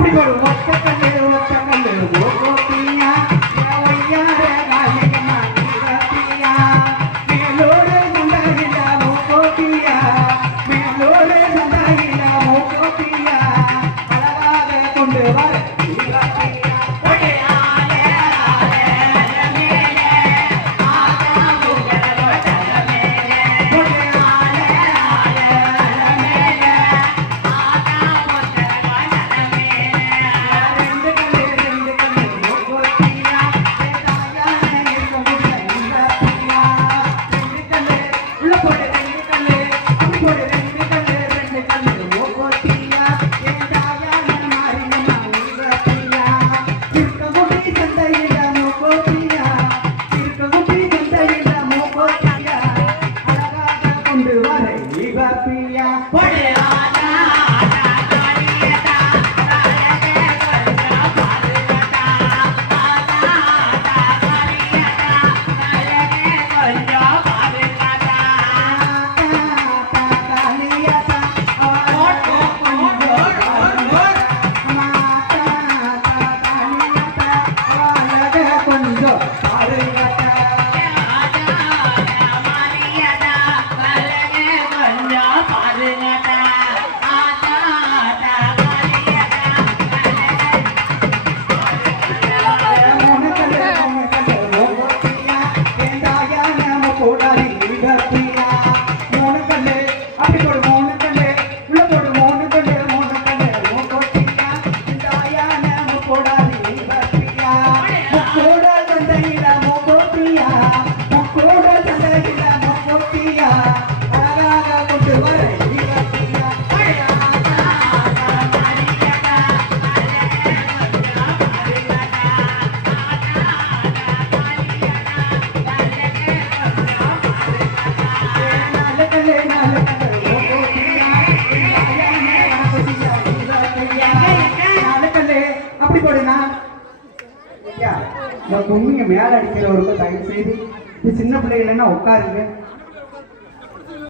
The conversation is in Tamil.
அப்படி ஒரு ஒத்த கல்லு ஓ கோபியா ஒய்யார ராஜகமா நீரப்பியா மேலோடு சந்தாயில ஓ கோபியா மேலோடு சந்தாயில ஓ கோபியா அழகாக கொண்டு வர இந்த பொண்ணுங்க மேல அடிக்கிறவருக்கு தயவு செய்து சின்ன பிள்ளைகள்னா உட்காருங்க.